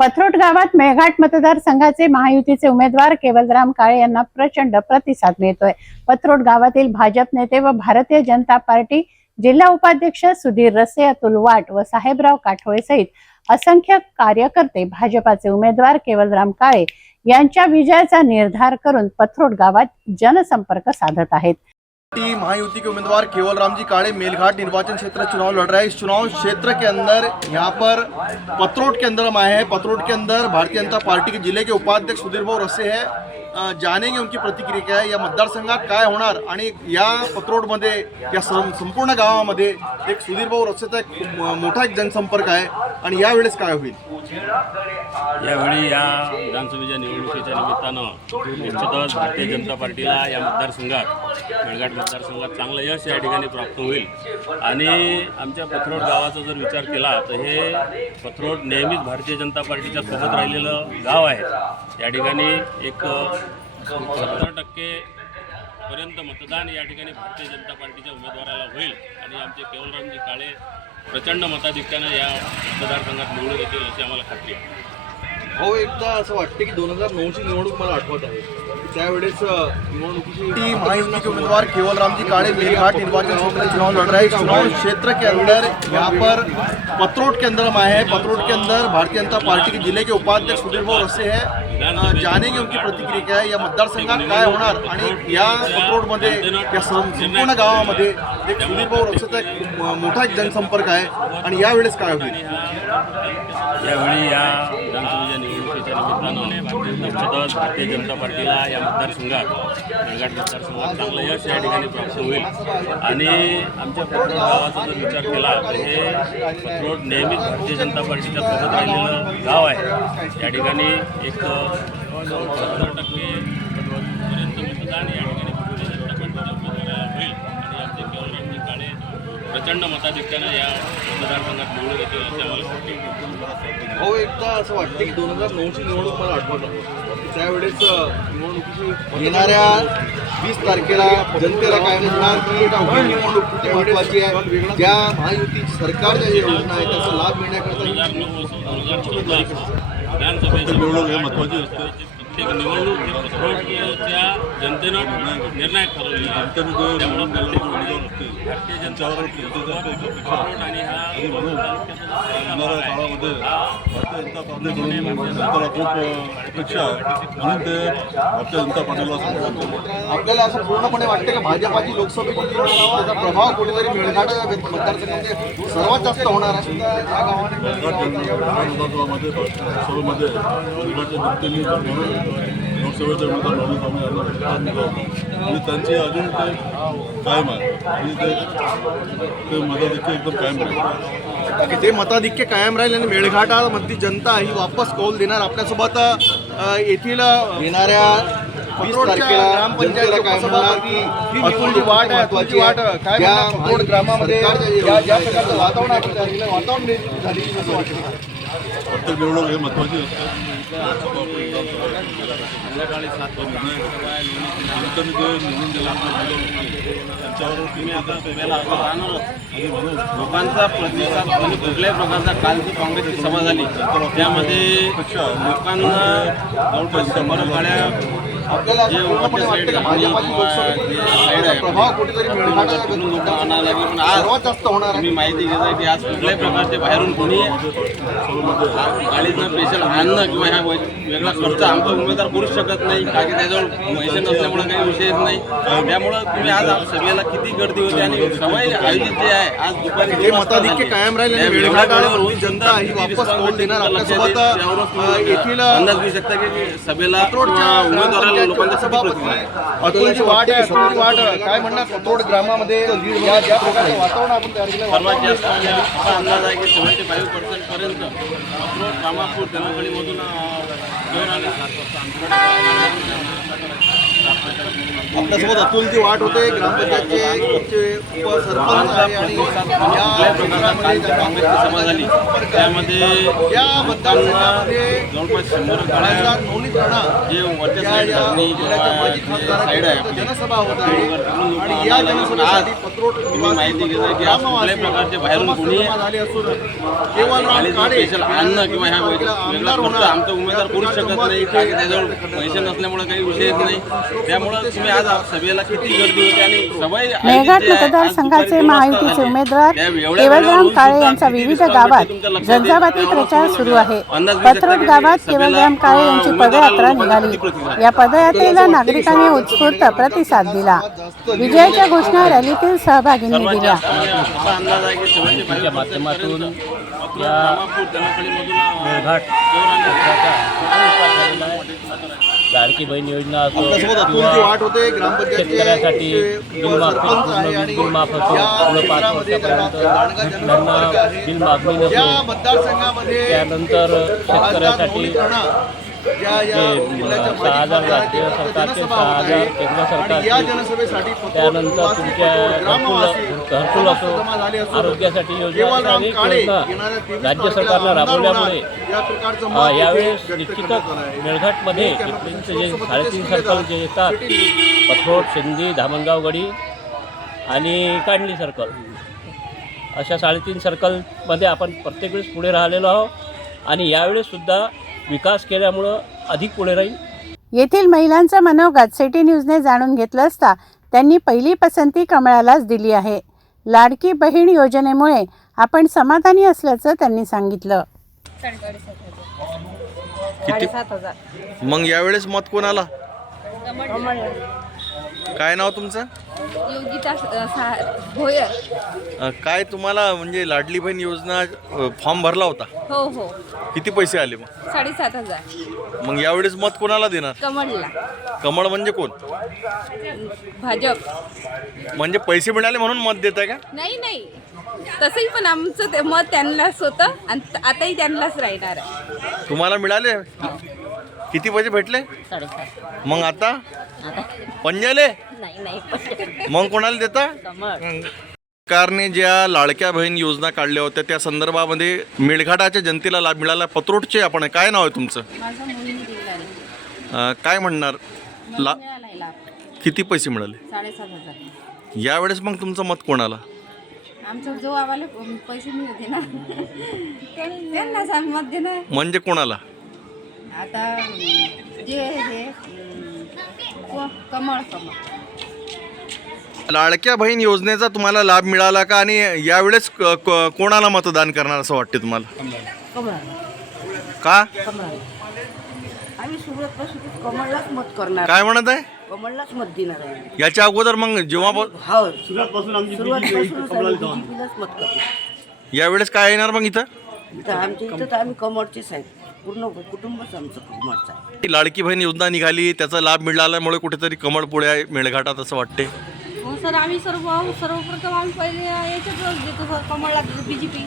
पथरोट गावात मेळघाट मतदारसंघाचे महायुतीचे उमेदवार केवलराम काळे यांना प्रचंड प्रतिसाद मिळतोय। पथरोट गावातील भाजप नेते व भारतीय जनता पार्टी जिल्हा उपाध्यक्ष सुधीर रसे, अतुल वाट व साहेबराव काठोळे सहित असंख्य कार्यकर्ते भाजपाचे उमेदवार केवलराम काळे यांच्या विजयाचा निर्धार करून पथरोट गावात जनसंपर्क साधत आहेत। महायुति के उम्मीदवार केवलराम जी काळे मेलघाट निर्वाचन क्षेत्र चुनाव लड़ रहे हैं। इस चुनाव क्षेत्र के अंदर यहाँ पर पथरोट के अंदर हम आए हैं। पथरोट के अंदर भारतीय जनता पार्टी के जिले के उपाध्यक्ष सुधीर भाऊ रसे है। जानेंगे उनकी प्रतिक्रिया क्या है, या मतदारसंघात काय होणार आणि या पथरोटमध्ये या संपूर्ण गावामध्ये एक सुधीर भाऊ रसेचा एक मोठा एक जनसंपर्क आहे आणि यावेळेस काय होईल। यावेळी या विधानसभेच्या निवडणुकीच्या निमित्तानं निश्चितच भारतीय जनता पार्टीला या मतदारसंघात मेळघाट मतदारसंघात चांगलं यश या ठिकाणी प्राप्त होईल। आणि आमच्या पथरोट गावाचा जर विचार केला तर हे पथरोट नेहमीच भारतीय जनता पार्टीच्या सोबत राहिलेलं गाव आहे। या ठिकाणी एक 70% पर्यंत मतदान या ठिकाणी भारतीय जनता पार्टीच्या उमेदवाराला होईल आणि आमचे केवलरामजी काळे प्रचंड मताधिक्यानं या मतदारसंघात निवडून येतील अशी आम्हाला खात्री आहे। हो, एकदा असं वाटते की 2009ची निवडणूक मला आठवत आहे। त्यावेळेस निवडणुकीची महायुति के उम्मीदवार केवलराम जी काळे मेलघाट निर्वाचन क्षेत्र चुनाव लड़ रहे हैं। इस चुनाव क्षेत्र के अंदर यहाँ पर पथरोट के अंदर हम आए हैं। पथरोट के अंदर भारतीय जनता पार्टी के जिले के उपाध्यक्ष सुधीर भाऊ रसे है। जानेंगे उनकी प्रतिक्रिया क्या है, या मतदारसंघात काय होणार आणि या पथरोटमध्ये या संपूर्ण गावामध्ये एक सुधीर भाऊ रसेचा एक मोठा एक जनसंपर्क आहे आणि यावेळेस काय होईल। यावेळी या विधानसभेच्या निवडणुकीच्या निमित्तानं निश्चितच भारतीय जनता पार्टीला या मतदारसंघात मेळघाट मतदारसंघात चांगलं यश या ठिकाणी प्राप्त होईल। आणि आमच्या पथरोट गावाचा जर विचार केला तर हे पथरोट नेहमीच भारतीय जनता पार्टीच्या सोबत राहिलेलं गाव आहे। या ठिकाणी एक 70% पर्यंत मतदान या ठिकाणी भारतीय जनता पार्टीच्या उमेदवाराला होईल आणि आमचे केवलरामजी काळे प्रचंड मताधिक्यानं या मतदारसंघात निवडून येतील अशी आम्हाला खात्री आहे। हो, एकदा असं वाटते की 2009ची निवडणूक मला आठवत आहे। त्यावेळेस निवडणुकीची येणाऱ्या 20 तारखेला जनतेला काय म्हणणार की ही निवडणूक किती महत्त्वाची आहे, ज्या महायुती सरकारच्या ज्या योजना आहेत त्याचा लाभ मिळण्याकरता 2009-2014 विधानसभेची निवडणूक हे महत्त्वाची असते। प्रत्येक निवडणूक हे पथरोटच्या जनतेनं निर्णायक ठरवलेली आहे। त्यामुळे प्रत्येक भारतीय जनता पथरोट आणि हा येणाऱ्या काळामध्ये भारतीय जनता पार्टीकडून जनतेला खूप अपेक्षा आहे म्हणून ते भारतीय जनता पार्टीला समर्थन। आपल्याला असं पूर्णपणे वाटते की भाजपाची लोकसभेची निवडणूक त्याचा प्रभाव कुठेतरी मेळघाट मतदारसंघामध्ये सर्वात जास्त होणार आहे। मतदारसंघामध्ये लोकसभेमध्ये मेळघाटच्या जनतेने लोकसभेच्या उमेदवार म्हणून आणि त्यांची अजून ते कायम आहे आणि ते मताधिक्य एकदम कायम राहील। ते मताधिक्य कायम राहील आणि मेळघाटामधली जनता ही वापस कौल देणार। आपल्यासोबत येथील येणाऱ्या 20 तारखेला ग्रामपंचायत काय म्हणणार की अतुलची वाट आहे, अतुलची वाट काय पथरोट ग्रामामध्ये ज्या प्रकारचं वातावरण झाली असं वाटतं। प्रत्येक निवडणूक हे महत्त्वाची असते। संध्याकाळी 7 जनतेने जे निवडून दिला त्यांच्यावर तुम्ही आता सभेला राहणारच आणि म्हणून लोकांचा प्रतिसाद आणि कुठल्याही प्रकारचा कालची काँग्रेसची सभा झाली त्यामध्ये लोकांना शंभर गाड्या आपल्याला पूर्णपणे वाटते की भाजपाची लोकसभेची प्रभाव कुठेतरी मेळघाटात आणायला लागेल। पण आज सर्वात जास्त होणार आहे। तुम्ही माहिती घेताय की आज कुठल्याही प्रकारचे बाहेरून कोणी गाडीनं स्पेशल आणणं किंवा ह्या वेगळा खर्च आमचा उमेदवार करू शकत नाही, कारण की त्याजवळ पैसे नसल्यामुळे काही विषयच नाही। त्यामुळं तुम्ही आज सभेला किती गर्दी होती आणि समय आयोजित जे आहे आज दुपारी मताधिक्य कायम राहील आणि मेळघाटावर जनता ही वापस कौल देणार। आपल्यासोबत येथील अंदाज घेऊ शकता की सभेला उमेदवाराला लोकांचा सभापती अतुलची वाट आहे, अतुलची वाट काय म्हणणार पथरोट ग्रामामध्ये या ज्या प्रकारचं वातावरण आपण तयार केलं सर्वात जास्त असा अंदाज आहे की 75% पर्यंत पथरोट कामापूर तेलंगणीमधून आपल्यासोबत अतुलची वाट होते ग्रामपंचायतचे उपसरपंच आहे आणि कुठल्याही प्रकारचा कालची काँग्रेसची सभा झाली त्यामध्ये या मतदारसंघामध्ये जवळपास 100 खासदार नवनीत राणा जे वरच्या या साईड धरणी जिल्ह्याच्या माजी खासदारांची साईड आहे जनसभा होत आहे आणि या जनसभेसाठी पत्रोड तुम्ही माहिती घेता की आज कुठल्याही प्रकारचे बाहेरून कोणी झाले असून केवळ आणि स्पेशल अन्न किंवा ह्या वेगळा खर्च आमचा उमेदवार करू शकत नाही कारण की त्याजवळ पैसे नसल्यामुळे काही विषय येत नाही. त्यामुळे तुम्ही आज सभेला किती गर्दी होते आणि सभा मेळघाट मतदारसंघाचे महायुतीचे उमेदवार केवलराम काळे यांचा विविध गावात झंझावाती प्रचार सुरू आहे. पत्रोड गावात केवलराम काळे यांची पदयात्रा निघाली. या पदयात्रेला नागरिकांनी उत्स्फूर्त प्रतिसाद दिला. विजयाच्या घोषणा रॅलीतील सहभागींनी दिल्या. असा अंदाज आहे की सभेच्या माध्यमातून या मेळघाट लाडकी बहीण योजना असो आपल्यासोबत अतुलची किंवा वाट होते ग्रामपंचायतचे शेतकऱ्यासाठी बिल माफ सरपंच आहे आणि बिल माफ असो या पुढं 5 जिल्ह्यामध्ये वर्षापर्यंत लाडका जनसंपर्क त्यांना आहे. बिल मागणी या नसो मतदारसंघामध्ये त्यानंतर खासदार शेतकऱ्यासाठी नवनीत राणा या जिल्ह्याच्या माजी 6,000 खासदारांची राज्य सरकारचे जनसभा होत 6,000 आहे. केंद्र आणि या सरकारचे जनसभेसाठी पत्रोड त्यानंतर निवासी, तुमच्या पत्रोड ग्रामवासी घरकुल असो जमा झाले असून आरोग्यासाठी योजना केवलराम अनेक काळे योजना येणाऱ्या 23 राज्य तारखेला सरकारनं आमदार राबवल्यामुळे होणार या प्रकारचं मत येथे यावेळेस व्यक्त निश्चितच करण्यात आलं आहे. मेळघाटमध्ये इथले जे 3.5 सर्कल जे येतात पत्रोड शिंदी धामणगाव गडी आणि कांडली सर्कल अशा 3.5 सर्कलमध्ये आपण प्रत्येक वेळेस पुढे राहिलेलो आहोत आणि यावेळेससुद्धा विकास केल्यामुळं अधिक पुढे राहील. येथील महिलांचं मनोगत सिटी न्यूजने जाणून घेतलं असता त्यांनी पहिली पसंती कमळालाच दिली आहे. लाडकी बहीण योजनेमुळे आपण समाधानी असल्याचं त्यांनी सांगितलं. किती मग यावेळेस मत कोणाला? काय नाव तुमचं? योगिता भोयर. काय तुम्हाला म्हणजे लाडली बहीण योजना फॉर्म भरला होता? हो हो. किती पैसे आले मग? 7,500. मग यावेळेस मत कोणाला देणार? कमळला. कमळ म्हणजे कोण? भाजप. म्हणजे पैसे मिळाले म्हणून मत देत आहे का? नाही नाही, तसंही पण आमचं ते मत त्यांनाच होतं आणि आताही त्यांनाच राहणार आहे. तुम्हाला मिळाले? किती पैसे भेटले? 7,500. मग आता पंजाले नाही नाही. मग कोणाला देता? सरकारने ज्या लाडक्या बहीण योजना काढल्या होत्या त्या संदर्भामध्ये मेळघाटाच्या जनतेला लाभ मिळाला. पत्रोडचे आपण काय नाव आहे तुमचं? माझं मुलीने दिला काय म्हणणार? किती पैसे मिळाले 7,500. यावेळेस? मग तुमचं मत कोणाला? आमचं जो आम्हाला पैसे मिळते ना त्यांनाच आम्ही मत देणार. म्हणजे कोणाला? आता जे हे कमळ. लाडक्या बहीण योजनेचा तुम्हाला लाभ मिळाला का आणि यावेळेस कोणाला मतदान करणार असं वाटते तुम्हाला? का? आम्ही सुरुवातपासून कमळलाच मत करणार. काय म्हणत आहे? कमळलाच मत देणार आहे. याच्या अगोदर मग जेव्हा हो, सुरुवातपासूनच आम्ही BJP लाच मत करणार. यावेळेस काय येणार मग इथं? इथं आमच्या इथं तर आम्ही कमळचेच आहेत. पूर्ण कुटुंबच आमचं कमळचं आहे. लाडकी बहीण योजना निघाली त्याचा लाभ मिळाल्यामुळे कुठेतरी कमळ पुढे आहे मेळघाटात असं वाटते. हो सर, आम्ही सर्वप्रथम आम्ही पहिले याच्यातच देतो सर, कमळला BJP.